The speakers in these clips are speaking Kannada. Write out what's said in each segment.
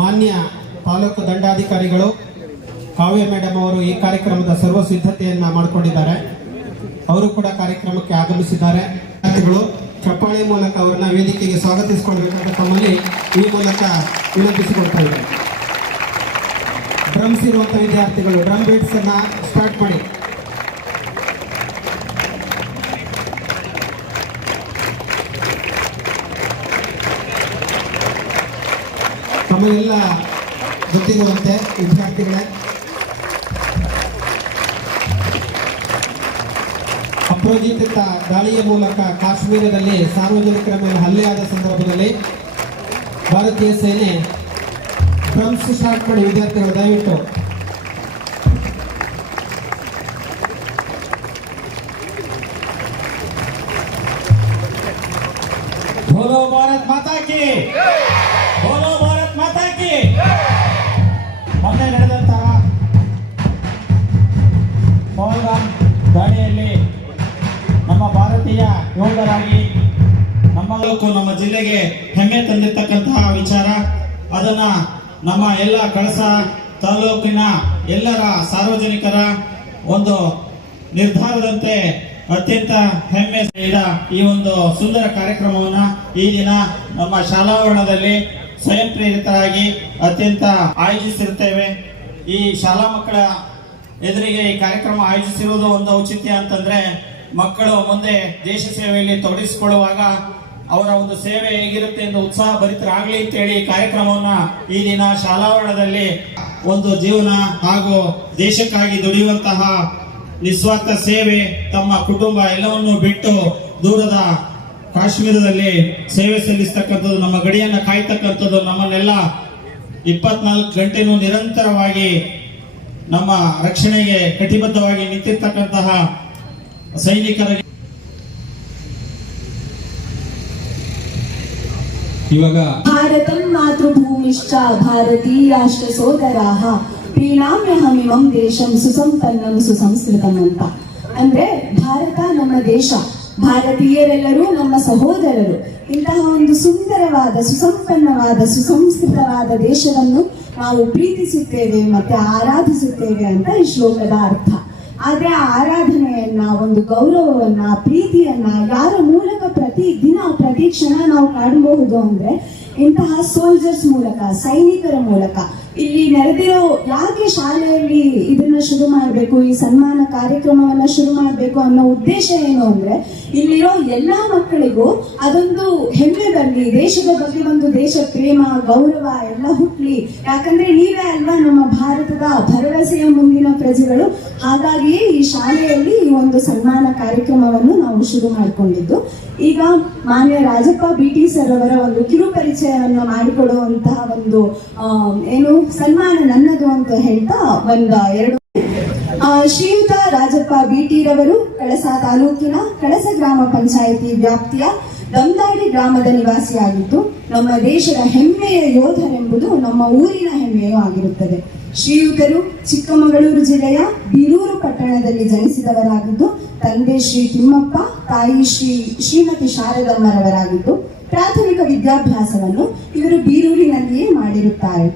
ಮಾನ್ಯ ತಾಲೂಕು ದಂಡಾಧಿಕಾರಿಗಳು ಕಾವ್ಯ ಮೇಡಮ್ ಅವರು ಈ ಕಾರ್ಯಕ್ರಮದ ಸರ್ವ ಸಿದ್ಧತೆಯನ್ನ ಮಾಡಿಕೊಂಡಿದ್ದಾರೆ. ಅವರು ಕೂಡ ಕಾರ್ಯಕ್ರಮಕ್ಕೆ ಆಗಮಿಸಿದ್ದಾರೆ. ವಿದ್ಯಾರ್ಥಿಗಳು ಚಪ್ಪಾಳೆ ಮೂಲಕ ಅವರನ್ನ ವೇದಿಕೆಗೆ ಸ್ವಾಗತಿಸಿಕೊಳ್ಬೇಕಂತ ತಮ್ಮಲ್ಲಿ ಈ ಮೂಲಕ ವಿನಂತಿಸಿಕೊಳ್ತಾ ಇದ್ದಾರೆ. ಡ್ರಮ್ಸ್ ಇರುವಂತಹ ವಿದ್ಯಾರ್ಥಿಗಳು ಡ್ರಮ್ ಬೀಟ್ಸ್ ಅನ್ನ ಸ್ಟಾರ್ಟ್ ಮಾಡಿ. ತಮಗೆಲ್ಲ ಗೊತ್ತಿರುವಂತೆ ವಿದ್ಯಾರ್ಥಿಗಳೇ, ಅಪ್ರಚೋದಿತ ದಾಳಿಯ ಮೂಲಕ ಕಾಶ್ಮೀರದಲ್ಲಿ ಸಾರ್ವಜನಿಕರ ಮೇಲೆ ಹಲ್ಲೆಯಾದ ಸಂದರ್ಭದಲ್ಲಿ ಭಾರತೀಯ ಸೇನೆ ಡ್ರಮ್ಸ್ ಸ್ಟಾರ್ಟ್ ಮಾಡಿ ವಿದ್ಯಾರ್ಥಿಗಳು ದಯವಿಟ್ಟು. ಬೋಲೋ ಭಾರತ್ ಮಾತಾ ಕಿ, ಬೋಲೋ ಭಾರತ್ ಮಾತಾ ಕಿ. ಮೊನ್ನೆ ನಡೆದಂತಹ ಪಹಲ್ಗಾಮ್ ದಾಳಿಯಲ್ಲಿ ನಮ್ಮ ಭಾರತೀಯ ಯೋಧರಾಗಿ ನಮ್ಮ ಜಿಲ್ಲೆಗೆ ಹೆಮ್ಮೆ ತಂದಿರ್ತಕ್ಕಂತಹ ವಿಚಾರ, ಅದನ್ನ ನಮ್ಮ ಎಲ್ಲ ಕಳಸ ತಾಲೂಕಿನ ಎಲ್ಲರ ಸಾರ್ವಜನಿಕರ ಒಂದು ನಿರ್ಧಾರದಂತೆ ಅತ್ಯಂತ ಹೆಮ್ಮೆ ಈ ಒಂದು ಸುಂದರ ಕಾರ್ಯಕ್ರಮವನ್ನ ಈ ದಿನ ನಮ್ಮ ಶಾಲಾವರಣದಲ್ಲಿ ಸ್ವಯಂ ಪ್ರೇರಿತರಾಗಿ ಅತ್ಯಂತ ಆಯೋಜಿಸಿರುತ್ತೇವೆ. ಈ ಶಾಲಾ ಮಕ್ಕಳ ಎದುರಿಗೆ ಈ ಕಾರ್ಯಕ್ರಮ ಆಯೋಜಿಸಿರುವುದು ಒಂದು ಔಚಿತ್ಯ ಅಂತಂದ್ರೆ, ಮಕ್ಕಳು ಮುಂದೆ ದೇಶ ಸೇವೆಯಲ್ಲಿ ತೊಡಗಿಸಿಕೊಳ್ಳುವಾಗ ಅವರ ಒಂದು ಸೇವೆ ಹೇಗಿರುತ್ತೆ ಎಂದು ಉತ್ಸಾಹ ಭರಿತರಾಗಲಿ ಅಂತೇಳಿ ಈ ಕಾರ್ಯಕ್ರಮವನ್ನ ಈ ದಿನ ಶಾಲಾವರಣದಲ್ಲಿ ಒಂದು ಜೀವನ ಹಾಗೂ ದೇಶಕ್ಕಾಗಿ ದುಡಿಯುವಂತಹ ನಿಸ್ವಾರ್ಥ ಸೇವೆ, ತಮ್ಮ ಕುಟುಂಬ ಎಲ್ಲವನ್ನೂ ಬಿಟ್ಟು ದೂರದ ಕಾಶ್ಮೀರದಲ್ಲಿ ಸೇವೆ ಸಲ್ಲಿಸ್ತಕ್ಕಂಥದ್ದು, ನಮ್ಮ ಗಡಿಯನ್ನ ಕಾಯ್ತಕ್ಕಂಥದ್ದು, ನಮ್ಮನ್ನೆಲ್ಲ 24 ಗಂಟೆನೂ ನಿರಂತರವಾಗಿ ನಮ್ಮ ರಕ್ಷಣೆಗೆ ಕಟಿಬದ್ಧವಾಗಿ ನಿಂತಿರ್ತಕ್ಕಂತಹ ಸೈನಿಕರಿಗೆ ಇವಾಗ ಭಾರತಂ ಮಾತೃಭೂಮಿಶ್ಚ ಭಾರತೀ ರಾಷ್ಟ್ರ ಸೋದರಾಹ ಪ್ರೀಣಾಮ್ಯಹಮಿಮಂ ದೇಶಂ ಸುಸಂಪನ್ನಂ ಸುಸಂಸ್ಕೃತಂ ಅಂತ. ಅಂದ್ರೆ ಭಾರತ ನಮ್ಮ ದೇಶ, ಭಾರತೀಯರೆಲ್ಲರೂ ನಮ್ಮ ಸಹೋದರರು. ಇಂತಹ ಒಂದು ಸುಂದರವಾದ, ಸುಸಂಪನ್ನವಾದ, ಸುಸಂಸ್ಕೃತವಾದ ದೇಶವನ್ನು ನಾವು ಪ್ರೀತಿಸುತ್ತೇವೆ ಮತ್ತೆ ಆರಾಧಿಸುತ್ತೇವೆ ಅಂತ ಈ ಶ್ಲೋಕದ ಅರ್ಥ. ಆದ್ರೆ ಆ ಆರಾಧನೆಯನ್ನ, ಒಂದು ಗೌರವವನ್ನ, ಪ್ರೀತಿಯನ್ನ ಯಾರ ಮೂಲಕ ಪ್ರತಿ ದಿನ ಪ್ರತಿ ಕ್ಷಣ ನಾವು ಕಾಣಬಹುದು ಅಂದ್ರೆ ಇಂತಹ ಸೋಲ್ಜರ್ಸ್ ಮೂಲಕ, ಸೈನಿಕರ ಮೂಲಕ. ಇಲ್ಲಿ ನಡೆದಿರೋ ಯಾಕೆ ಶಾಲೆಯಲ್ಲಿ ಇದನ್ನ ಶುರು ಮಾಡಬೇಕು, ಈ ಸನ್ಮಾನ ಕಾರ್ಯಕ್ರಮವನ್ನ ಶುರು ಮಾಡಬೇಕು ಅನ್ನೋ ಉದ್ದೇಶ ಏನು ಅಂದ್ರೆ, ಇಲ್ಲಿರೋ ಎಲ್ಲಾ ಮಕ್ಕಳಿಗೂ ಅದೊಂದು ಹೆಮ್ಮೆ ಬರಲಿ, ದೇಶದ ಬಗ್ಗೆ ಒಂದು ದೇಶ ಪ್ರೇಮ, ಗೌರವ ಎಲ್ಲ ಹುಟ್ಲಿ. ಯಾಕಂದ್ರೆ ನೀವೇ ಅಲ್ವಾ ನಮ್ಮ ಭಾರತದ ಭರವಸೆಯ ಮುಂದಿನ ಪ್ರಜೆಗಳು. ಹಾಗಾಗಿಯೇ ಈ ಶಾಲೆಯಲ್ಲಿ ಈ ಒಂದು ಸನ್ಮಾನ ಕಾರ್ಯಕ್ರಮವನ್ನು ನಾವು ಶುರು ಮಾಡಿಕೊಂಡಿದ್ದು. ಈಗ ಮಾನ್ಯ ರಾಜಪ್ಪ ಬಿಟಿ ಸರ್ ಅವರ ಒಂದು ಕಿರು ಪರಿಚಯವನ್ನು ಮಾಡಿಕೊಡುವಂತಹ ಒಂದು ಏನು ಸನ್ಮಾನ ನನ್ನದು ಅಂತ ಹೇಳ್ತಾ ಎರಡು ಶ್ರೀಯುತ ರಾಜಪ್ಪ ಬಿಟಿ ರವರು ಕಳಸ ತಾಲೂಕಿನ ಕಳಸ ಗ್ರಾಮ ಪಂಚಾಯಿತಿ ವ್ಯಾಪ್ತಿಯ ದಮ್ದಾಡಿ ಗ್ರಾಮದ ನಿವಾಸಿಯಾಗಿದ್ದು, ನಮ್ಮ ದೇಶದ ಹೆಮ್ಮೆಯ ಯೋಧರೆಂಬುದು ನಮ್ಮ ಊರಿನ ಹೆಮ್ಮೆಯೂ ಆಗಿರುತ್ತದೆ. ಶ್ರೀಯುತರು ಚಿಕ್ಕಮಗಳೂರು ಜಿಲ್ಲೆಯ ಬೀರೂರು ಪಟ್ಟಣದಲ್ಲಿ ಜನಿಸಿದವರಾಗಿದ್ದು, ತಂದೆ ಶ್ರೀ ತಿಮ್ಮಪ್ಪ, ತಾಯಿ ಶ್ರೀಮತಿ ಶಾರದಮ್ಮರವರಾಗಿದ್ದು, ಪ್ರಾಥಮಿಕ ವಿದ್ಯಾಭ್ಯಾಸವನ್ನು ಇವರು ಬೀರೂರಿನಲ್ಲಿಯೇ ಮಾಡಿರುತ್ತಾರೆ.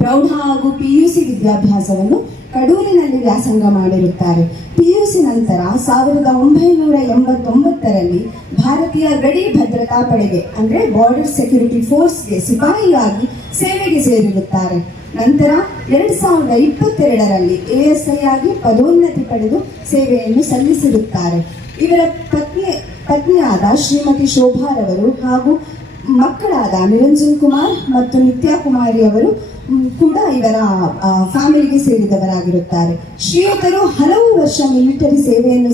ಪ್ರೌಢ ಹಾಗೂ ಪಿಯುಸಿ ವಿದ್ಯಾಭ್ಯಾಸವನ್ನು ಕಡೂರಿನಲ್ಲಿ ವ್ಯಾಸಂಗ ಮಾಡಿರುತ್ತಾರೆ. ಪಿಯುಸಿ ನಂತರ 1989ರಲ್ಲಿ ಭಾರತೀಯ ಗಡಿ ಭದ್ರತಾ ಪಡೆಗೆ ಅಂದ್ರೆ ಬಾರ್ಡರ್ ಸೆಕ್ಯೂರಿಟಿ ಫೋರ್ಸ್ಗೆ ಸಿಪಾಯಿಯಾಗಿ ಸೇವೆಗೆ ಸೇರಿರುತ್ತಾರೆ. ನಂತರ 2022ರಲ್ಲಿ ASI ಆಗಿ ಪದೋನ್ನತಿ ಪಡೆದು ಸೇವೆಯನ್ನು ಸಲ್ಲಿಸಿರುತ್ತಾರೆ. ಇವರ ಪತ್ನಿಯಾದ ಶ್ರೀಮತಿ ಶೋಭಾರವರು ಹಾಗೂ ಮಕ್ಕಳಾದ ನಿರಂಜನ್ ಕುಮಾರ್ ಮತ್ತು ನಿತ್ಯಾ ಕುಮಾರಿ ಅವರು ಕೂಡ ಇವರ ಫ್ಯಾಮಿಲಿಗೆ ಸೇರಿದವರಾಗಿರುತ್ತಾರೆ. ಶ್ರೀಯುತರು ಹಲವು ವರ್ಷ ಮಿಲಿಟರಿ ಸೇವೆಯನ್ನು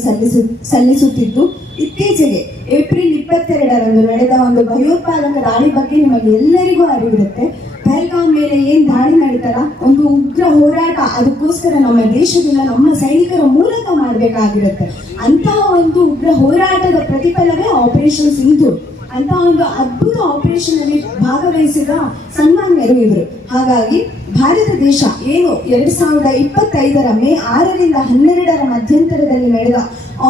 ಸಲ್ಲಿಸುತ್ತಿದ್ದು, ಇತ್ತೀಚೆಗೆ ಏಪ್ರಿಲ್ 22ರಂದು ನಡೆದ ಒಂದು ಭಯೋತ್ಪಾದಕ ದಾಳಿ ಬಗ್ಗೆ ನಿಮಗೆ ಎಲ್ಲರಿಗೂ ಅರಿವಿರುತ್ತೆ. ಪಹಲ್ಗಾಮ್ ಮೇಲೆ ಏನ್ ದಾಳಿ ನಡೀತಾರ, ಒಂದು ಉಗ್ರ ಹೋರಾಟ, ಅದಕ್ಕೋಸ್ಕರ ನಮ್ಮ ದೇಶದಿಂದ ನಮ್ಮ ಸೈನಿಕರ ಮೂಲಕ ಮಾಡಬೇಕಾಗಿರುತ್ತೆ. ಅಂತಹ ಒಂದು ಉಗ್ರ ಹೋರಾಟದ ಪ್ರತಿಫಲವೇ ಆಪರೇಷನ್ ಸಿಂಧೂರ್. ಅಂತ ಒಂದು ಅದ್ಭುತ ಆಪರೇಷನ್ ಅಲ್ಲಿ ಭಾಗವಹಿಸಿದ ಸನ್ಮಾನ್ಯರು ಇವರು. ಹಾಗಾಗಿ ಭಾರತ ದೇಶ ಏನು 2025ರ ಮೇ 6ರಿಂದ 12ರ ಮಧ್ಯಂತರದಲ್ಲಿ ನಡೆದ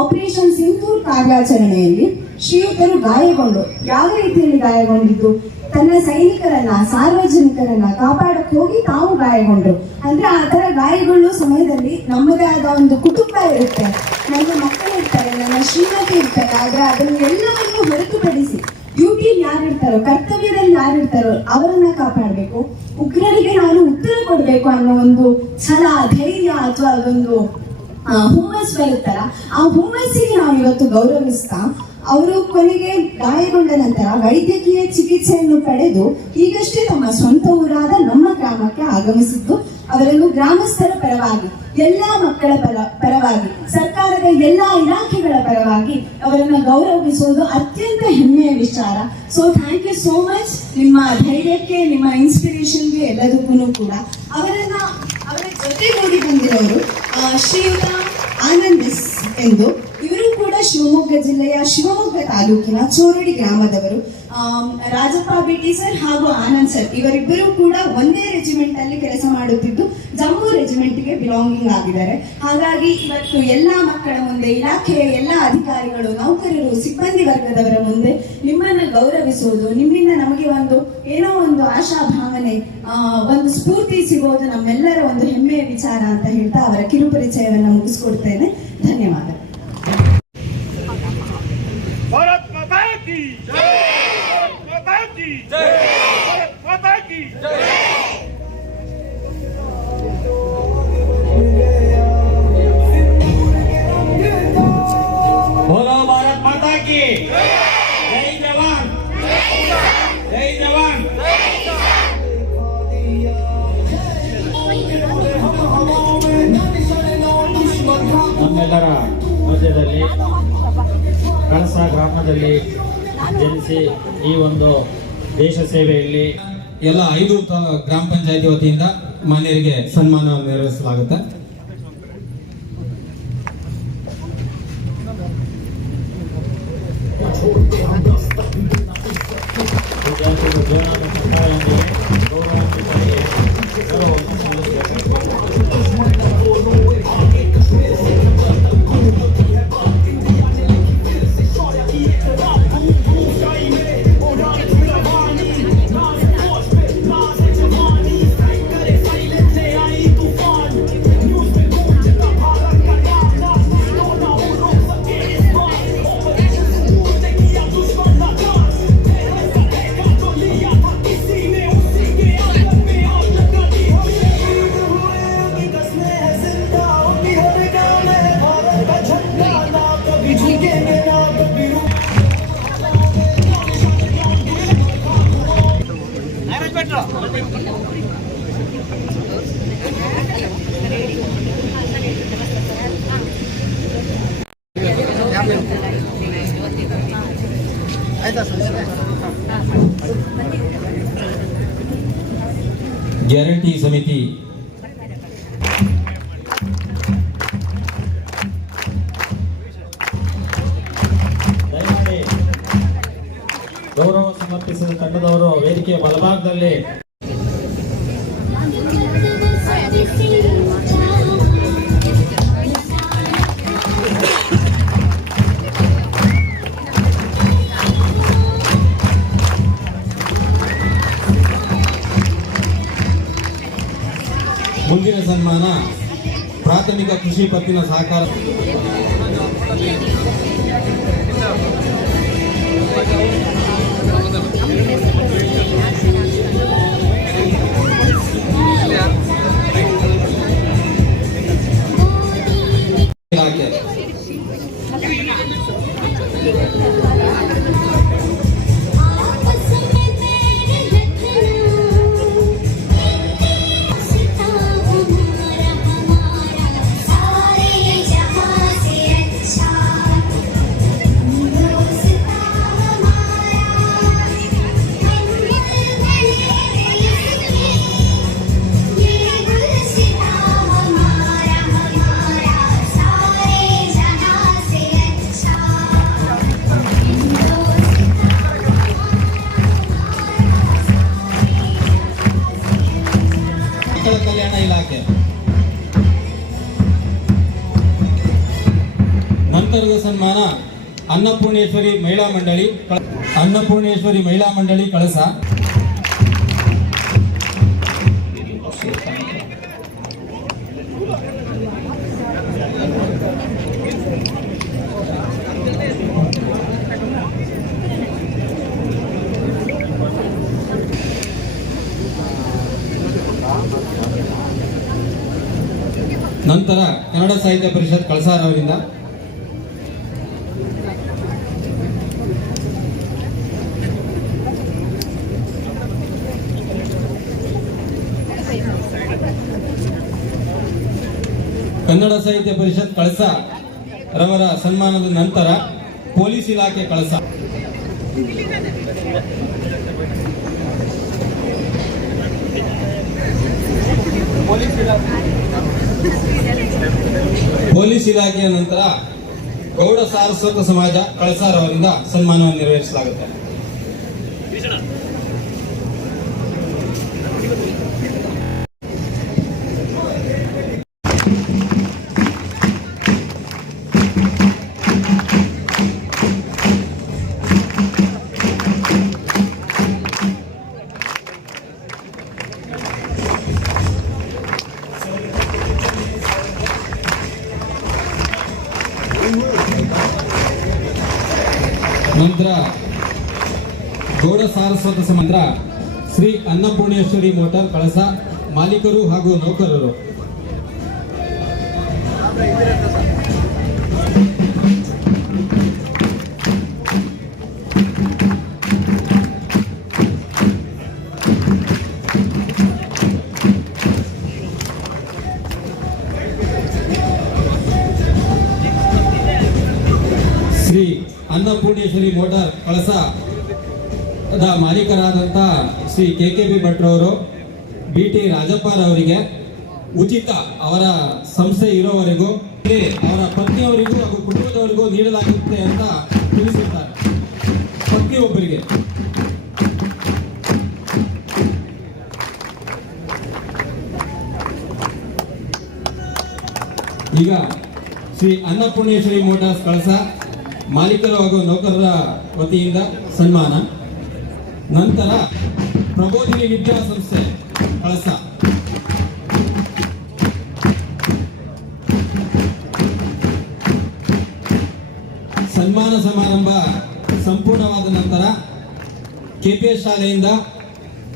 ಆಪರೇಷನ್ ಸಿಂಧೂರ್ ಕಾರ್ಯಾಚರಣೆಯಲ್ಲಿ ಶ್ರೀಯುತರು ಗಾಯಗೊಂಡು, ಯಾವ ರೀತಿಯಲ್ಲಿ ಗಾಯಗೊಂಡಿದ್ದು, ತನ್ನ ಸೈನಿಕರನ್ನ ಸಾರ್ವಜನಿಕರನ್ನ ಕಾಪಾಡಕ್ ಹೋಗಿ ತಾವು ಗಾಯಗೊಂಡ್ರು. ಅಂದ್ರೆ ಆ ತರ ಗಾಯಗೊಳ್ಳುವ ಸಮಯದಲ್ಲಿ ನಮ್ಮದೇ ಆದ ಒಂದು ಕುಟುಂಬ ಇರುತ್ತೆ, ನನ್ನ ಮಕ್ಕಳು ಇರ್ತಾರೆ, ನನ್ನ ಶ್ರೀಮತಿ ಇರ್ತಾರೆ. ಆದ್ರೆ ಅದನ್ನೆಲ್ಲವನ್ನು ಹೊರತುಪಡಿಸಿ ಡ್ಯೂಟಿಯಲ್ಲಿ ಯಾರಿರ್ತಾರೋ, ಕರ್ತವ್ಯದಲ್ಲಿ ಯಾರಿರ್ತಾರೋ ಅವರನ್ನ ಕಾಪಾಡಬೇಕು. ಉಗ್ರರಿಗೆ ನಾನು ಉತ್ತರ ಕೊಡ್ಬೇಕು ಅನ್ನೋ ಒಂದು ಛಲ, ಧೈರ್ಯ ಅಥವಾ ಅದೊಂದು ಹುಮ್ಮಸ್ ಬರುತ್ತಲ್ಲ, ಆ ಹುಮ್ಮಸ್ಸಿಗೆ ನಾವು ಇವತ್ತು ಗೌರವಿಸ್ತಾ ಅವರು ಕೊನೆಗೆ ಗಾಯಗೊಂಡ ನಂತರ ವೈದ್ಯಕೀಯ ಚಿಕಿತ್ಸೆಯನ್ನು ಪಡೆದು ಈಗಷ್ಟೇ ತಮ್ಮ ಸ್ವಂತ ಊರಾದ ನಮ್ಮ ಗ್ರಾಮಕ್ಕೆ ಆಗಮಿಸಿದ್ದು. ಅವರನ್ನು ಗ್ರಾಮಸ್ಥರ ಪರವಾಗಿ, ಎಲ್ಲಾ ಮಕ್ಕಳ ಪರವಾಗಿ, ಸರ್ಕಾರದ ಎಲ್ಲಾ ಇಲಾಖೆಗಳ ಪರವಾಗಿ ಅವರನ್ನು ಗೌರವಿಸುವುದು ಅತ್ಯಂತ ಹೆಮ್ಮೆಯ ವಿಚಾರ. So thank you so much, ನಿಮ್ಮ ಧೈರ್ಯಕ್ಕೆ, ನಿಮ್ಮ ಇನ್ಸ್ಪಿರೇಷನ್ಗೆ ಎಲ್ಲದಕ್ಕೂ ಕೂಡ. ಅವರ ಜೊತೆಗೂಡಿ ಬಂದಿರೋರು ಶ್ರೀಯುತ ಆನಂದ್ ಎಸ್ ಎಂದು. ಇವರು ಕೂಡ ಶಿವಮೊಗ್ಗ ಜಿಲ್ಲೆಯ ಶಿವಮೊಗ್ಗ ತಾಲೂಕಿನ ಚೋರಡಿ ಗ್ರಾಮದವರು. ರಾಜಪ್ಪ ಬಿಟಿ ಸರ್ ಹಾಗೂ ಆನಂದ್ ಸರ್ ಇವರಿಬ್ಬರು ಕೂಡ ಒಂದೇ ರೆಜಿಮೆಂಟ್ ಅಲ್ಲಿ ಕೆಲಸ ಮಾಡುತ್ತಿದ್ದು ಜಮ್ಮು ರೆಜಿಮೆಂಟ್ಗೆ ಬಿಲಾಂಗಿಂಗ್ ಆಗಿದ್ದಾರೆ. ಹಾಗಾಗಿ ಇವತ್ತು ಎಲ್ಲಾ ಮಕ್ಕಳ ಮುಂದೆ, ಇಲಾಖೆಯ ಎಲ್ಲಾ ಅಧಿಕಾರಿಗಳು, ನೌಕರರು, ಸಿಬ್ಬಂದಿ ವರ್ಗದವರ ಮುಂದೆ ನಿಮ್ಮನ್ನ ಗೌರವಿಸುವುದು, ನಿಮ್ಮಿಂದ ನಮಗೆ ಒಂದು ಏನೋ ಒಂದು ಆಶಾ ಭಾವನೆ, ಒಂದು ಸ್ಫೂರ್ತಿ ಸಿಗೋದು ನಮ್ಮೆಲ್ಲರ ಒಂದು ಹೆಮ್ಮೆಯ ವಿಚಾರ ಅಂತ ಹೇಳ್ತಾ ಅವರ ಕಿರುಪರಿಚಯವನ್ನು ಮುಗಿಸ್ಕೊಡ್ತೇನೆ. ಧನ್ಯವಾದ. भारत माता की जय, माता की जय, भारत माता की जय। बोलो भारत माता की जय, जवान जय जवान। ನಮ್ಮೆಲ್ಲರ ಮಧ್ಯದಲ್ಲಿ ಕಳಸ ಗ್ರಾಮದಲ್ಲಿ ಜನಿಸಿ ಈ ಒಂದು ದೇಶ ಸೇವೆಯಲ್ಲಿ ಎಲ್ಲ 5 ಗ್ರಾಮ ಪಂಚಾಯತಿ ವತಿಯಿಂದ ಮಾನ್ಯರಿಗೆ ಸನ್ಮಾನವನ್ನು ನೆರವೇರಿಸಲಾಗುತ್ತೆ. ಗ್ಯಾರಂಟಿ ಸಮಿತಿ ದಯಮಾಡಿ ಗೌರವ ಸಮರ್ಪಿಸಿದ ತಂಡದವರು ವೇದಿಕೆಯ ಬಲಭಾಗದಲ್ಲಿ ಮುಂದಿನ ಸನ್ಮಾನ ಪ್ರಾಥಮಿಕ ಕೃಷಿ ಪತ್ತಿನ ಸಹಕಾರ ಇಲಾಖೆ. ಮಕ್ಕಳ ಕಲ್ಯಾಣ ಇಲಾಖೆ. ನಂತರದ ಸನ್ಮಾನ ಅನ್ನಪೂರ್ಣೇಶ್ವರಿ ಮಹಿಳಾ ಮಂಡಳಿ ಕಳಸ. ನಂತರ ಕನ್ನಡ ಸಾಹಿತ್ಯ ಪರಿಷತ್ ಕಳಸಾರ್ ಅವರಿಂದ ಕನ್ನಡ ಸಾಹಿತ್ಯ ಪರಿಷತ್ ಕಳಸ ರವರ ಸನ್ಮಾನದ ನಂತರ ಪೊಲೀಸ್ ಇಲಾಖೆ ಕಳಸ ಪೊಲೀಸ್ ಇಲಾಖೆಯ ನಂತರ ಗೌಡ ಸಾರಸ್ವತ ಸಮಾಜ ಕಳಸಾರ್ ಅವರಿಂದ ಸನ್ಮಾನವನ್ನು ನೆರವೇರಿಸಲಾಗುತ್ತೆ. ನಂತರ ಗೌಡ ಸಾರಸ್ವತ ಸಮಾಜ ಶ್ರೀ ಅನ್ನಪೂರ್ಣೇಶ್ವರಿ ಮೋಟಾರ್ ಕಳಸ ಮಾಲೀಕರು ಹಾಗೂ ನೌಕರರು. ಶ್ರೀ ಅನ್ನಪೂರ್ಣೇಶ್ವರಿ ಮೋಟಾರ್ ಕಳಸ ಮಾಲೀಕರಾದಂಥ ಶ್ರೀ KKB ಭಟ್ರವರು BT ರಾಜಪ್ಪರವರಿಗೆ ಉಚಿತ ಅವರ ಸಂಸ್ಥೆ ಇರೋವರೆಗೂ ಅವರ ಪತ್ನಿಯವರಿಗೂ ಹಾಗೂ ಕುಟುಂಬದವರಿಗೂ ನೀಡಲಾಗುತ್ತೆ ಅಂತ ತಿಳಿಸಿದ್ದಾರೆ. ಪತ್ನಿಯೊಬ್ಬರಿಗೆ ಈಗ ಶ್ರೀ ಅನ್ನಪೂರ್ಣೇಶ್ವರಿ ಮೋಟಾರ್ಸ್ ಕಳಸ ಮಾಲೀಕರು ಹಾಗೂ ನೌಕರರ ವತಿಯಿಂದ ಸನ್ಮಾನ. ನಂತರ ಪ್ರಬೋಧಿನಿ ವಿದ್ಯಾಸಂಸ್ಥೆ ಕಳಸ ಸನ್ಮಾನ ಸಮಾರಂಭ ಸಂಪೂರ್ಣವಾದ ನಂತರ KPS ಶಾಲೆಯಿಂದ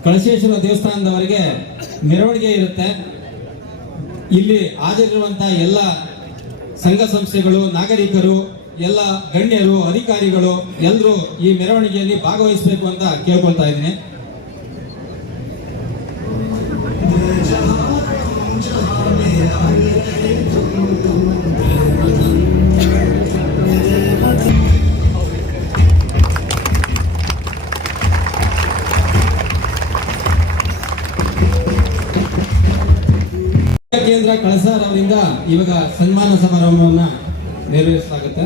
ಕಳಶೇಶ್ವರ ದೇವಸ್ಥಾನದವರೆಗೆ ಮೆರವಣಿಗೆ ಇರುತ್ತೆ. ಇಲ್ಲಿ ಹಾಜರಿರುವಂತಹ ಎಲ್ಲ ಸಂಘ ಸಂಸ್ಥೆಗಳು, ನಾಗರಿಕರು, ಎಲ್ಲ ಗಣ್ಯರು, ಅಧಿಕಾರಿಗಳು ಎಲ್ಲರೂ ಈ ಮೆರವಣಿಗೆಯಲ್ಲಿ ಭಾಗವಹಿಸಬೇಕು ಅಂತ ಕೇಳ್ಕೊಳ್ತಾ ಇದ್ದೀನಿ. ಕೇಂದ್ರ ಕಳಸಾರ್ ಅವರಿಂದ ಇವಾಗ ಸನ್ಮಾನ ಸಮಾರಂಭವನ್ನ ನೆರವೇರಿಸಲಾಗುತ್ತೆ.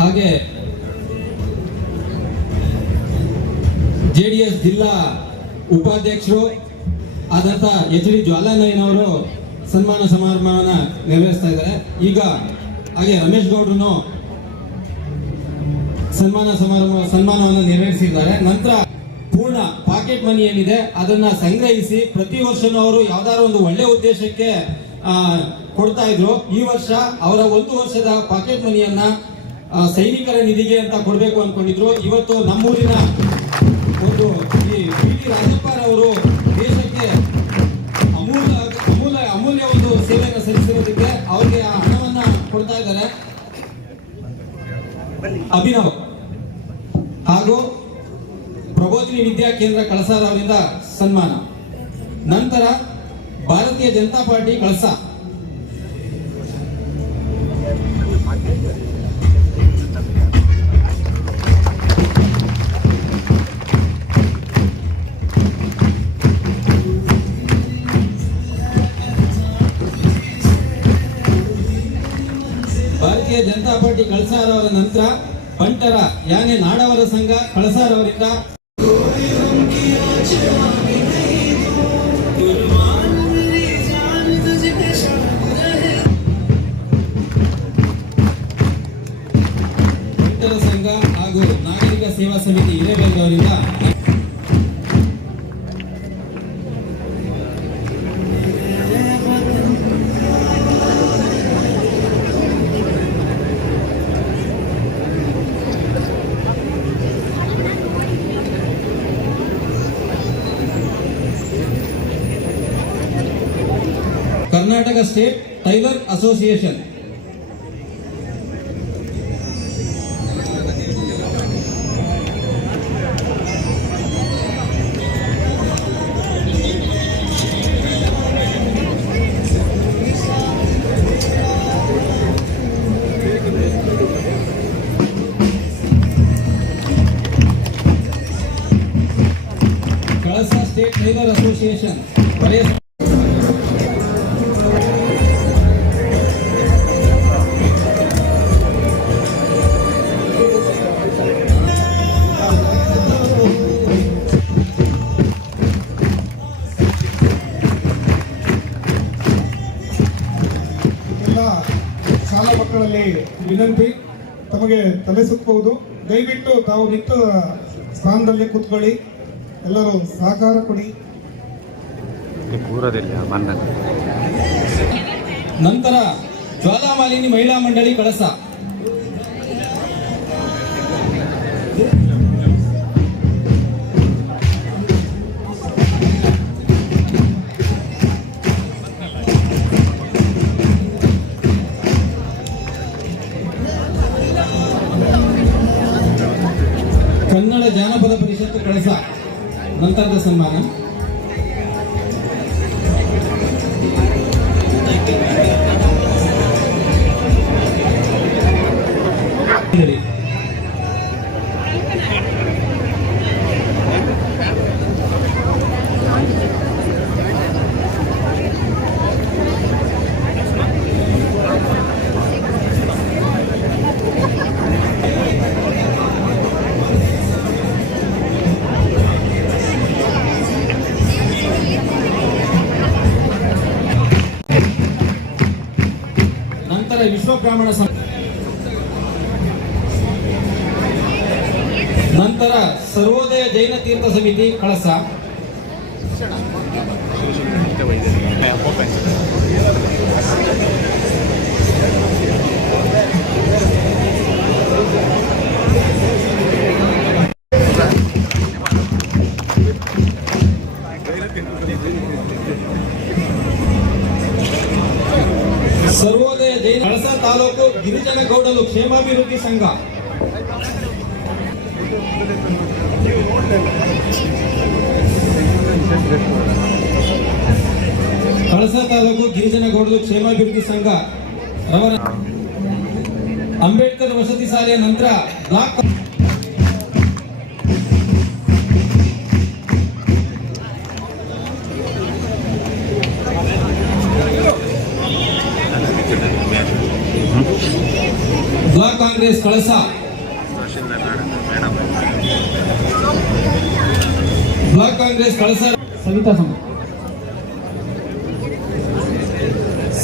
ಹಾಗೆ JDS ಜಿಲ್ಲಾ ಉಪಾಧ್ಯಕ್ಷರು ಆದಂತ HD ಜ್ವಾಲಾನಯ್ಯನವರು ಸನ್ಮಾನ ಸಮಾರಂಭವನ್ನ ನೆರವೇರಿಸ್ತಾ ಇದ್ದಾರೆ. ಈಗ ಹಾಗೆ ರಮೇಶ್ ಗೌಡ್ರು ಸನ್ಮಾನವನ್ನು ನೆರವೇರಿಸಿದ್ದಾರೆ. ನಂತರ ಪೂರ್ಣ ಪಾಕೆಟ್ ಮನಿ ಏನಿದೆ ಅದನ್ನ ಸಂಗ್ರಹಿಸಿ ಪ್ರತಿ ವರ್ಷನೂ ಅವರು ಯಾವ್ದಾದ್ರು ಒಂದು ಒಳ್ಳೆ ಉದ್ದೇಶಕ್ಕೆ ಕೊಡ್ತಾ ಇದ್ರು. ಈ ವರ್ಷ ಅವರ 1 ವರ್ಷದ ಪಾಕೆಟ್ ಮನಿಯನ್ನ ಸೈನಿಕರ ನಿಧಿಗೆ ಅಂತ ಕೊಡಬೇಕು ಅನ್ಕೊಂಡಿದ್ರು. ಇವತ್ತು ನಮ್ಮೂರಿನ ಒಂದು BT ರಾಜಪ್ಪರವರು ದೇಶಕ್ಕೆ ಅಮೂಲ್ಯ ಒಂದು ಸೇವೆಯನ್ನು ಸಲ್ಲಿಸಿರೋದಕ್ಕೆ ಅವರಿಗೆ ಆ ಹಣವನ್ನ ಕೊಡ್ತಾ ಇದ್ದಾರೆ. ಅಭಿನವ್ ಹಾಗೂ ಪ್ರಬೋಧಿನಿ ವಿದ್ಯಾ ಕೇಂದ್ರ ಕಳಸಾರ್ ಅವರಿಂದ ಸನ್ಮಾನ. ನಂತರ ಭಾರತೀಯ ಜನತಾ ಪಾರ್ಟಿ ಕಳಸ ಭಾರತೀಯ ಜನತಾ ಪಾರ್ಟಿ ಕಳಸಾರ್ ಅವರ ನಂತರ ಬಂಟರ ಯಾನೆ ನಾಡವರ ಸಂಘ ಕಳಸಾರ್ ಅವರಿಂದ ಬಂಟರ ಸಂಘ ಹಾಗೂ ನಾಗರಿಕ ಸೇವಾ ಸಮಿತಿ ಹಿರೇಬೇಂದ್ರವರಿಂದ ಕರ್ನಾಟಕ ಸ್ಟೇಟ್ ಟೈಲರ್ ಅಸೋಸಿಯೇಷನ್. ಕಳಸ ಸ್ಟೇಟ್ ಟೈಲರ್ ಅಸೋಸಿಯೇಷನ್. ಎಲ್ಲ ಶಾಲಾ ಮಕ್ಕಳಲ್ಲಿ ವಿನಂತಿ, ತಮಗೆ ತಲೆ ಸುತ್ತಬಹುದು. ದಯವಿಟ್ಟು ತಾವು ನಿಂತ ಸ್ಥಾನದಲ್ಲಿ ಕೂತ್ಕೊಳ್ಳಿ. ಎಲ್ಲರೂ ಸಹಕಾರ ಕೊಡಿ. ನಂತರ ಜ್ವಾಲಾಮಾಲಿನಿ ಮಹಿಳಾ ಮಂಡಳಿ ಕಳಸ. ಕನ್ನಡ ಜಾನಪದ ಪರಿಷತ್ತು ಕಳಸ ನಂತರದ ಸನ್ಮಾನ. ನಂತರ ವಿಶ್ವ ಬ್ರಾಹ್ಮಣ ನಂತರ ಸರ್ವೋದಯ ಜೈನ ತೀರ್ಥ ಸಮಿತಿ ಕಳಸ. ಸರ್ವೋದಯ ಜೈನ ಕಳಸ ತಾಲೂಕು ಗಿರಿಜನ ಗೌಡಲು ಕ್ಷೇಮಾಭಿವೃದ್ಧಿ ಸಂಘ. ಕಳಸ ತಾಲೂಕು ಗಿರಿಜನ ಗೌಡಲು ಕ್ಷೇಮಾಭಿವೃದ್ಧಿ ಸಂಘ ರವರ ಅಂಬೇಡ್ಕರ್ ವಸತಿ ಶಾಲೆಯ ನಂತರ ಬ್ಲಾಕ್ ಬ್ಲಾಕ್ ಕಾಂಗ್ರೆಸ್ ಕಳಸ. ಬ್ಲಾಕ್ ಕಾಂಗ್ರೆಸ್ ಕಳಸ.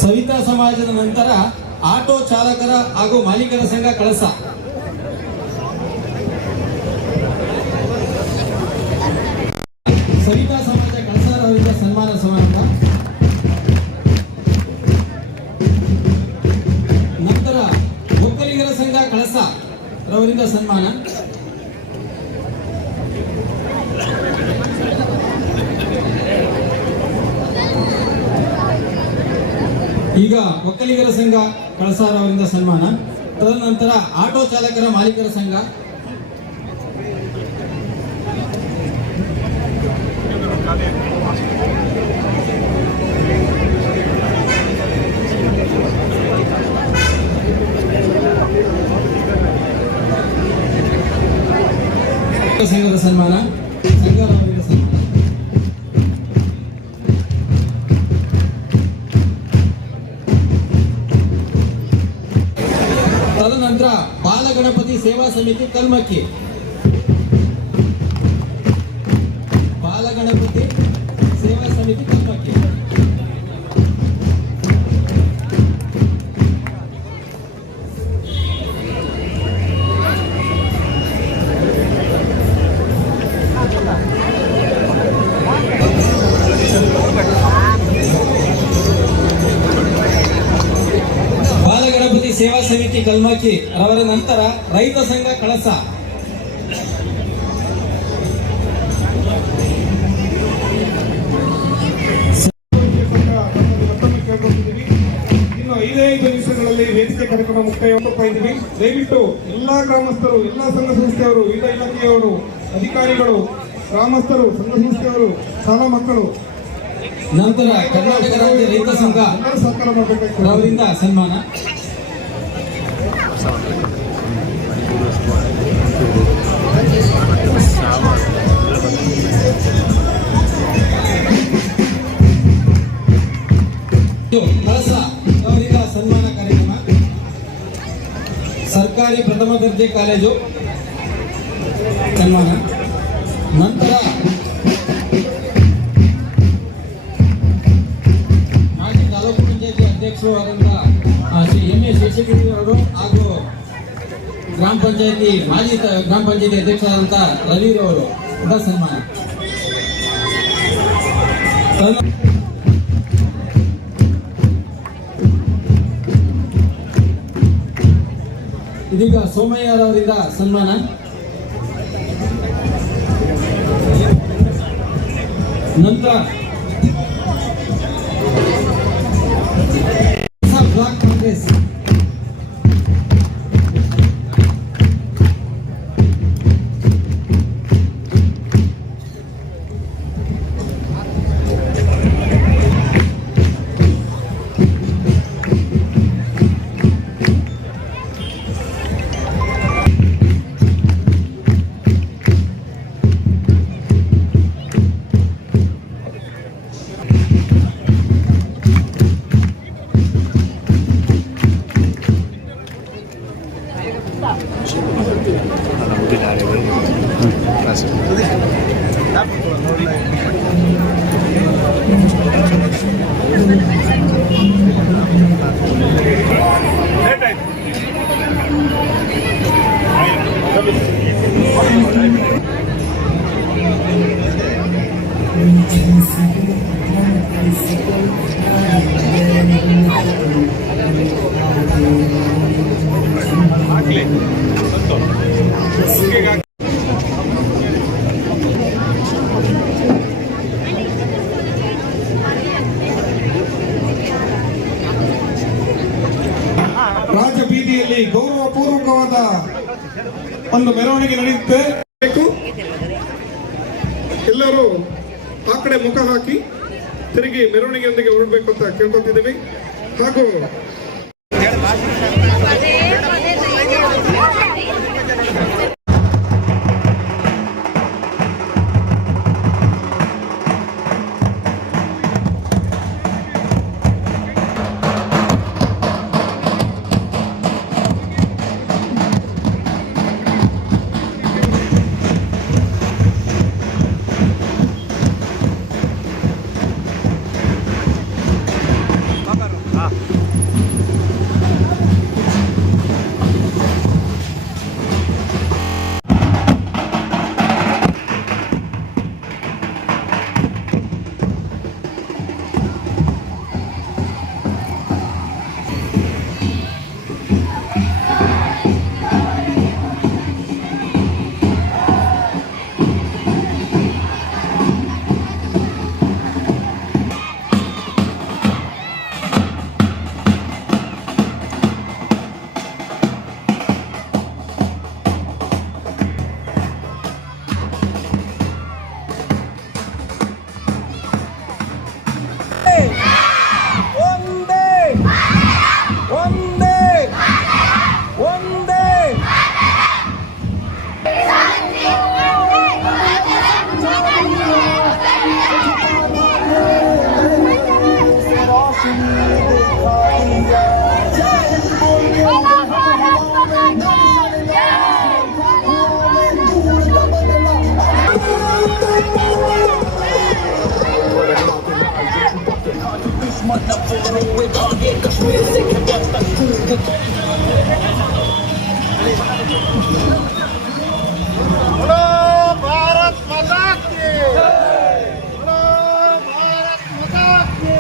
ಸವಿತಾ ಸಮಾಜದ ನಂತರ ಆಟೋ ಚಾಲಕರ ಹಾಗೂ ಮಾಲೀಕರ ಸಂಘ ಕಳಸ. ಸವಿತಾ ಸಮಾಜ ಕಳಸರವರಿಂದ ಸನ್ಮಾನ ಸಮಾರಂಭ. ನಂತರ ಒಕ್ಕಲಿಗರ ಸಂಘ ಕಳಸ ರವರಿಂದ ಸನ್ಮಾನ. ಈಗ ಒಕ್ಕಲಿಗರ ಸಂಘ ಕಳಸಾರವರಿಂದ ಸನ್ಮಾನ. ತದನಂತರ ಆಟೋ ಚಾಲಕರ ಮಾಲೀಕರ ಸಂಘ. ಸಂಘದ ಸನ್ಮಾನ. ಸಂಘರವರಿಂದ ಸನ್ಮಾನ. ತದನಂತರ ಬಾಲಗಣಪತಿ ಸೇವಾ ಸಮಿತಿ ಕಲ್ಮಕ್ಕಿ. ಬಾಲಗಣಪತಿ ಸೇವಾ ಸಮಿತಿ ಕಲ್ಮಕ್ಕಿ. ಬಾಲಗಣಪತಿ ಸೇವಾ ಸಮಿತಿ ಕಲ್ಮಕ್ಕಿ ಅವರ ನಂತರ ರೈತ ಸಂಘ ಕಳಸ. ಕೇಳ್ಕೊಳ್ತೀನಿ. 5 ನಿಮಿಷಗಳಲ್ಲಿ ವೇದಿಕೆ ಕಾರ್ಯಕ್ರಮ ಮುಕ್ತಾಯವಾಗ್ತಾ ಇದ್ದೀವಿ. ದಯವಿಟ್ಟು ಎಲ್ಲಾ ಗ್ರಾಮಸ್ಥರು, ಎಲ್ಲಾ ಸಂಘ ಸಂಸ್ಥೆಯವರು, ವಿವಿಧ ಇಲಾಖೆಯವರು, ಅಧಿಕಾರಿಗಳು, ಗ್ರಾಮಸ್ಥರು, ಸಂಘ ಸಂಸ್ಥೆಯವರು, ಶಾಲಾ ಮಕ್ಕಳು ನಂತರ ಕರ್ನಾಟಕ ರಾಜ್ಯ ರೈತ ಸಂಘ ಎಲ್ಲರೂ ಸಹಕಾರ ಮಾಡಬೇಕಾಗ್ತದೆ. ಅವರಿಂದ ಸನ್ಮಾನ. ಕಳಸ ಅವರಿಂದ ಸನ್ಮಾನ ಕಾರ್ಯಕ್ರಮ. ಸರ್ಕಾರಿ ಪ್ರಥಮ ದರ್ಜೆ ಕಾಲೇಜು ಸನ್ಮಾನ. ನಂತರ ಮಾಜಿ ತಾಲೂಕು ಪಂಚಾಯತಿ ಅಧ್ಯಕ್ಷರು ಆದಂತಹ ಶ್ರೀ ಎಂ.ಎ. ಶೇಷಗಿರಿ ಅವರು ಹಾಗೂ ಗ್ರಾಮ ಪಂಚಾಯತಿ ಮಾಜಿ ಗ್ರಾಮ ಪಂಚಾಯತಿ ಅಧ್ಯಕ್ಷರಾದಂತಹ ರವಿ ಅವರು ಕೂಡ ಸನ್ಮಾನ. ಇದೀಗ ಸೋಮಯ್ಯರವರಿಂದ ಸನ್ಮಾನ. ನಂತರ ಬ್ಲಾಕ್ ಕಾಂಗ್ರೆಸ್ ರಾಜ ಬೀದಿಯಲ್ಲಿ ಗೌರವಪೂರ್ವಕವಾದ ಒಂದು ಮೆರವಣಿಗೆ ನಡೆಯುತ್ತೆ. ಎಲ್ಲರೂ ಆ ಕಡೆ ಮುಖ ಹಾಕಿ ತಿರುಗಿ ಮೆರವಣಿಗೆಯೊಂದಿಗೆ ಹೊರಡಬೇಕು ಅಂತ ಕೇಳ್ಕೊತಿದ್ದೀವಿ. ಹಾಗೂ भारत माता की भारत माता की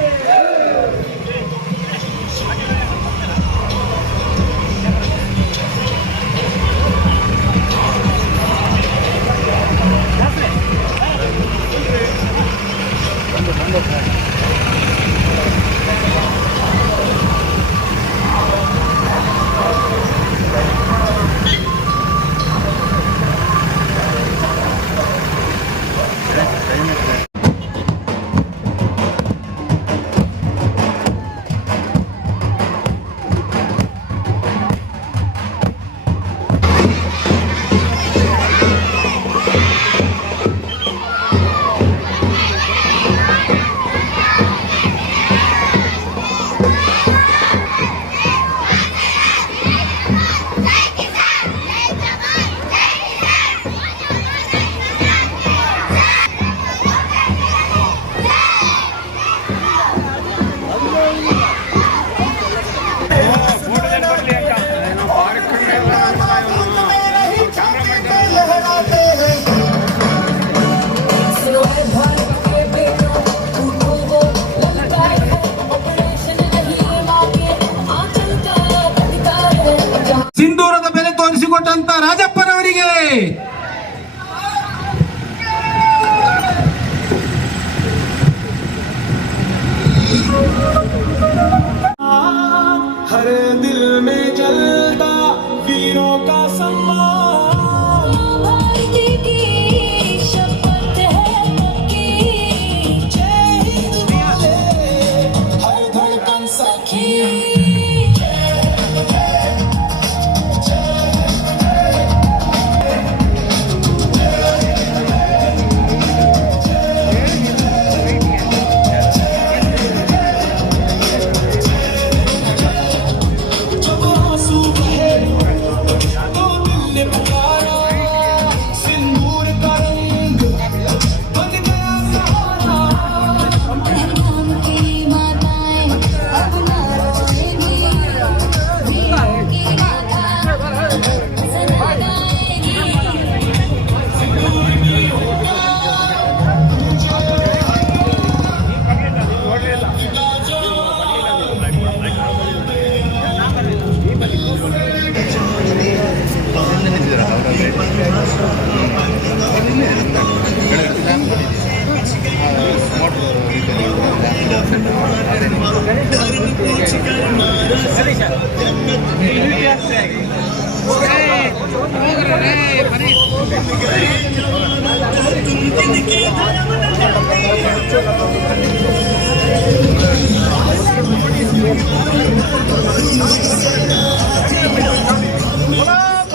भारत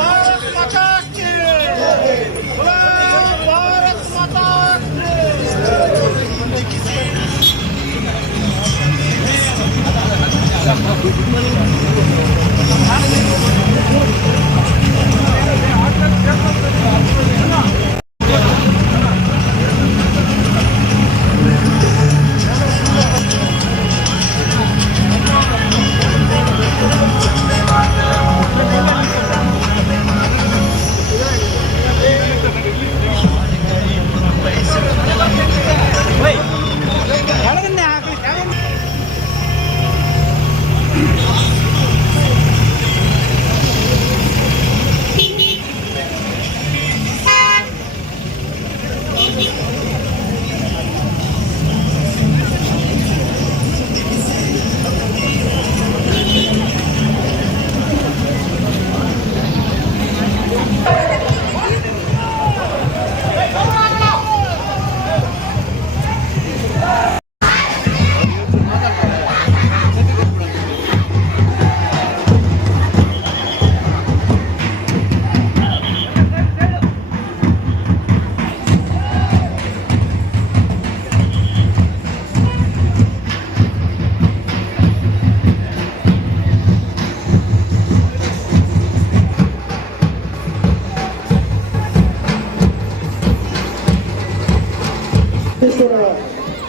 माता की भारत माता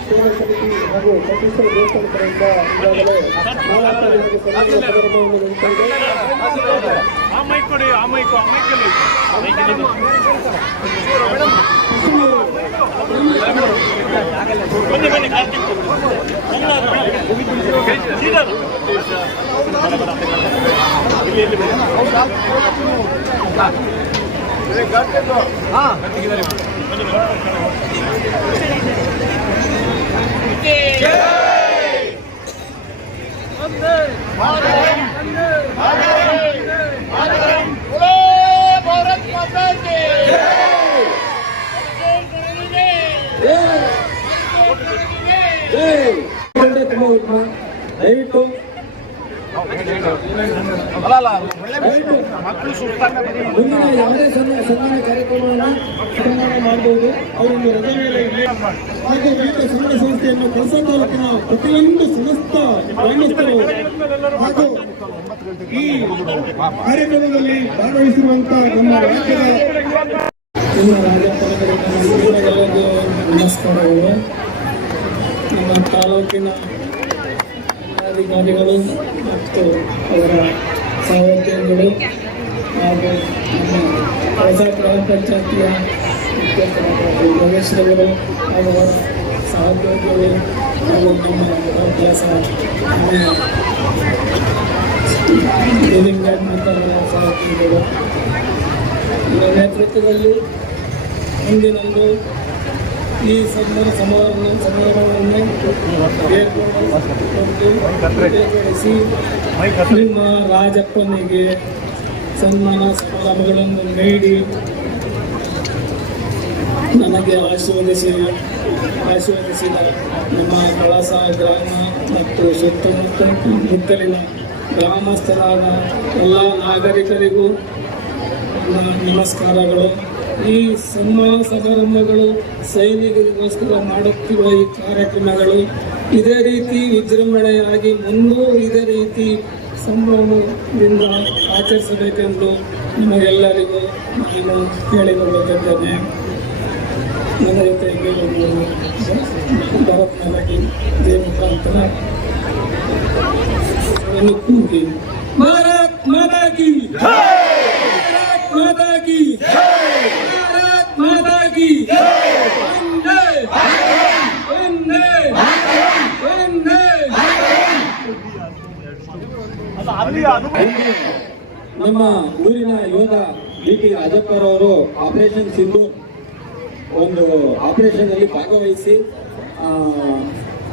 ಸೇವಾ ಸಮಿತಿ ಹಾಗೂ ಬಸವೇಶ್ವರ ದೇವಸ್ಥಾನ ಕಡೆಯಿಂದ ಈಗಾಗಲೇ ನಾಲ್ಕು ಜನರಿಗೆ ಸಮಾರಂಭವನ್ನು ನಡೆಸಿದೆ. ಆ ಮೈಕ್ ಕೊಡಿ, ಆ ಮೈಕ್ ಬನ್ನಿ ಬನ್ನಿ ಕಾರ್ತಿಕ್ भारत माता की ದಯವಿಟ್ಟು ಮುಂದಿನ ಯಾವುದೇ ಸನ್ಮಾನ ಕಾರ್ಯಕ್ರಮವನ್ನು ಸನ್ಮಾನ ಮಾಡಬಹುದು. ಅವರೊಂದು ರಜೆ ಮೇಲೆ ಇರಲಿ ಹಾಗೂ ವಿವಿಧ ಸಂಘ ಸಂಸ್ಥೆಯನ್ನು ಕಳಸ ತಾಲೂಕಿನ ಪ್ರತಿಯೊಂದು ಸಮಸ್ತ ಗ್ರಾಮಸ್ಥರು ಹಾಗೂ ಈ ಕಾರ್ಯಕ್ರಮದಲ್ಲಿ ಭಾಗವಹಿಸಿರುವಂತಹ ನಮ್ಮ ರಾಜ್ಯದ ನಿಮ್ಮ ರಾಜ್ಯಪಾಲರಿಗೆ ನಮಸ್ಕಾರಗಳು. ನಮ್ಮ ತಾಲೂಕಿನ ಅಧಿಕಾರಿಗಳು ಮತ್ತು ಅವರ ಸಹೋದ್ಯೋಗಿಗಳು ಹಾಗೂ ನಮ್ಮ ಹೊಸ ಗ್ರಾಮ ಪಂಚಾಯತಿಯ ಮುಖ್ಯಸ್ಥರಾದ ಯೋಗೇಶ್ವರವರು ಹಾಗೂ ಅವರ ಸಹೋದ್ಯೋಗಿಗಳು ಹಾಗೂ ನಮ್ಮ ಅಭ್ಯಾಸ ಸಹೋದ್ಯೋಗಿಗಳು ಇವರ ನೇತೃತ್ವದಲ್ಲಿ ಮುಂದಿನಂದು ಈ ಸಮಾರಂಭವನ್ನು ಏರ್ಪಡಿಸಿ ನಿಮ್ಮ ರಾಜಪ್ಪನಿಗೆ ಸನ್ಮಾನ ಸಮಾರಂಭಗಳನ್ನು ನೀಡಿ ನನಗೆ ಆಶೀರ್ವದಿಸಿದ ನಮ್ಮ ಕಳಸ ಗ್ರಾಮ ಮತ್ತು ಸುತ್ತಮುತ್ತಲಿನ ಗ್ರಾಮಸ್ಥರಾದ ಎಲ್ಲ ನಾಗರಿಕರಿಗೂ ನಮಸ್ಕಾರಗಳು. ಈ ಸನ್ಮಾನ ಸಮಾರಂಭಗಳು ಸೈನಿಕರಿಗೋಸ್ಕರ ಮಾಡುತ್ತಿರುವ ಈ ಕಾರ್ಯಕ್ರಮಗಳು ಇದೇ ರೀತಿ ವಿಜೃಂಭಣೆಯಾಗಿ ಮುಂದೂ ಇದೇ ರೀತಿ ಸಂಭ್ರಮದಿಂದ ಆಚರಿಸಬೇಕೆಂದು ನಿಮಗೆಲ್ಲರಿಗೂ ನಾನು ಕೇಳಿಕೊಳ್ಳುತ್ತಿದ್ದೇನೆ. ನನ್ನ ಜೊತೆಗೆ ಭರತ್ ಮಾತಾಕಿ ಇದೇ ಮುಖಾಂತರ ಕೂಗಿ ಭಾರತ್ ಮಾತಾಕಿ ಭಾರತ್ ಮಾತಾಕಿ ಭಾರತ್ ಮಾತಾಕಿ ವಂದೇ ವಂದೇ ನಮ್ಮ ಊರಿನ ಯೋಧ ಡಿ.ಟಿ. ರಾಜಪ್ಪರವರು ಆಪರೇಷನ್ ಸಿಂಧೂರ್ ಒಂದು ಆಪರೇಷನ್ ಅಲ್ಲಿ ಭಾಗವಹಿಸಿ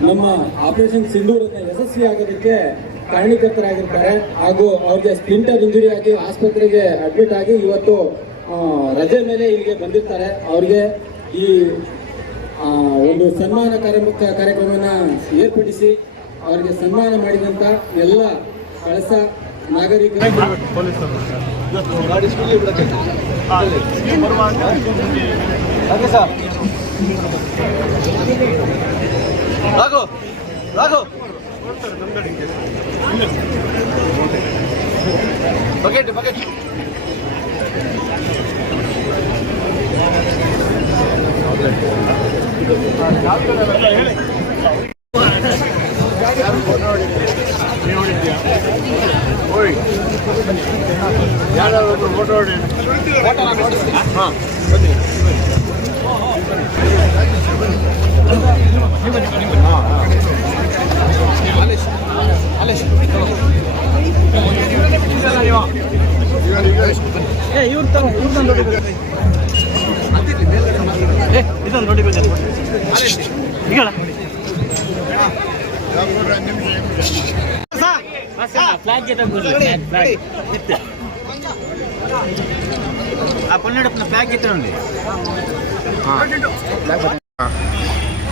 ನಮ್ಮ ಆಪರೇಷನ್ ಸಿಂಧೂರನ್ನು ಯಶಸ್ವಿ ಆಗೋದಕ್ಕೆ ಕಾರಣೀಕರ್ತರಾಗಿರ್ತಾರೆ ಹಾಗೂ ಅವ್ರಿಗೆ ಸ್ಪ್ಲಿಂಟರ್ ಇಂಜುರಿ ಆಗಿ ಆಸ್ಪತ್ರೆಗೆ ಅಡ್ಮಿಟ್ ಆಗಿ ಇವತ್ತು ರಜೆ ಮೇಲೆ ಇಲ್ಲಿಗೆ ಬಂದಿರ್ತಾರೆ. ಅವ್ರಿಗೆ ಈ ಒಂದು ಸನ್ಮಾನ ಕಾರ್ಯಕ್ರಮವನ್ನು ಏರ್ಪಡಿಸಿ ಅವರಿಗೆ ಸನ್ಮಾನ ಮಾಡಿದಂಥ ಎಲ್ಲ ಕಳಸ ನಾಗರಿಕರ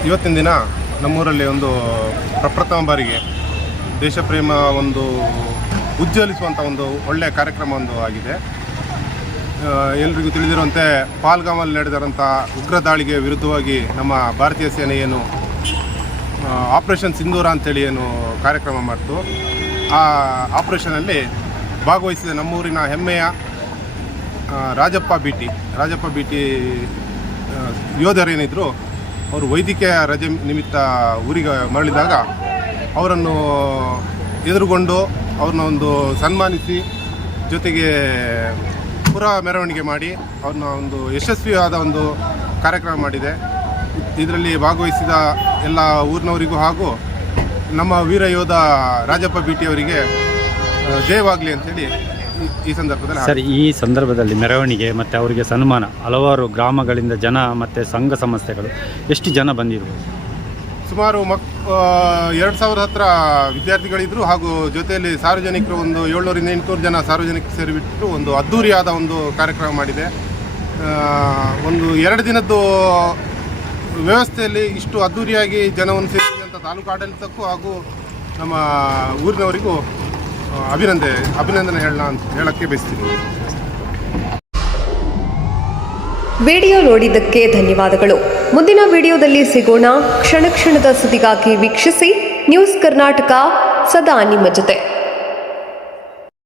ಇವತ್ತಿನ ದಿನ ನಮ್ಮೂರಲ್ಲಿ ಒಂದು ಪ್ರಪ್ರಥಮ ಬಾರಿಗೆ ದೇಶಪ್ರೇಮ ಒಂದು ಉಜ್ವಲಿಸುವಂಥ ಒಂದು ಒಳ್ಳೆಯ ಕಾರ್ಯಕ್ರಮ ಒಂದು ಆಗಿದೆ. ಎಲ್ರಿಗೂ ತಿಳಿದಿರುವಂತೆ ಪಾಲ್ಗಾಮಲ್ಲಿ ನಡೆದಿರೋಂಥ ಉಗ್ರ ದಾಳಿಗೆ ವಿರುದ್ಧವಾಗಿ ನಮ್ಮ ಭಾರತೀಯ ಸೇನೆ ಏನು ಆಪರೇಷನ್ ಸಿಂಧೂರ ಅಂತೇಳಿ ಏನು ಕಾರ್ಯಕ್ರಮ ಮಾಡ್ತು, ಆ ಆಪರೇಷನಲ್ಲಿ ಭಾಗವಹಿಸಿದ ನಮ್ಮೂರಿನ ಹೆಮ್ಮೆಯ ರಾಜಪ್ಪ ಬಿ ಟಿ ಯೋಧರೇನಿದ್ರು ಅವರು ವೈದ್ಯಕೀಯ ರಜೆ ನಿಮಿತ್ತ ಊರಿಗೆ ಮರಳಿದಾಗ ಅವರನ್ನು ಎದುರುಗೊಂಡು ಅವ್ರನ್ನ ಒಂದು ಸನ್ಮಾನಿಸಿ ಜೊತೆಗೆ ಪುರ ಮೆರವಣಿಗೆ ಮಾಡಿ ಅವ್ರನ್ನ ಒಂದು ಯಶಸ್ವಿಯಾದ ಒಂದು ಕಾರ್ಯಕ್ರಮ ಮಾಡಿದೆ. ಇದರಲ್ಲಿ ಭಾಗವಹಿಸಿದ ಎಲ್ಲ ಊರಿನವರಿಗೂ ಹಾಗೂ ನಮ್ಮ ವೀರ ಯೋಧ ರಾಜಪ್ಪ ಬಿ ಟಿ ಅವರಿಗೆ ಜಯವಾಗಲಿ ಅಂತೇಳಿ ಈ ಸಂದರ್ಭದಲ್ಲಿ ಸರ್, ಈ ಸಂದರ್ಭದಲ್ಲಿ ಮೆರವಣಿಗೆ ಮತ್ತು ಅವರಿಗೆ ಸನ್ಮಾನ ಹಲವಾರು ಗ್ರಾಮಗಳಿಂದ ಜನ ಮತ್ತು ಸಂಘ ಸಂಸ್ಥೆಗಳು ಎಷ್ಟು ಜನ ಬಂದಿರ್ಬೋದು? ಸುಮಾರು 2000 ಹತ್ರ ವಿದ್ಯಾರ್ಥಿಗಳಿದ್ದರು ಹಾಗೂ ಜೊತೆಯಲ್ಲಿ ಸಾರ್ವಜನಿಕರು ಒಂದು 700ರಿಂದ 800 ಜನ ಸಾರ್ವಜನಿಕರು ಸೇರಿಬಿಟ್ಟು ಒಂದು ಅದ್ಧೂರಿಯಾದ ಒಂದು ಕಾರ್ಯಕ್ರಮ ಮಾಡಿದೆ. ಒಂದು 2 ದಿನದ್ದು ವ್ಯವಸ್ಥೆಯಲ್ಲಿ ಇಷ್ಟು ಅದ್ಧೂರಿಯಾಗಿ ಜನವನ್ನು ಸೇರಿಸಿದಂಥ ತಾಲೂಕು ಆಡಳಿತಕ್ಕೂ ಹಾಗೂ ನಮ್ಮ ಊರಿನವರಿಗೂ ಅಭಿನಂದನೆ ಹೇಳಕ್ಕೆ ಬಯಸ್ತೀನಿ. ವಿಡಿಯೋ ನೋಡಿದ್ದಕ್ಕೆ ಧನ್ಯವಾದಗಳು. ಮುಂದಿನ ವಿಡಿಯೋದಲ್ಲಿ ಸಿಗೋಣ. ಕ್ಷಣ ಕ್ಷಣದ ಸುದ್ದಿಗಾಗಿ ವೀಕ್ಷಿಸಿ ನ್ಯೂಸ್ ಕರ್ನಾಟಕ, ಸದಾ ನಿಮ್ಮ ಜೊತೆ.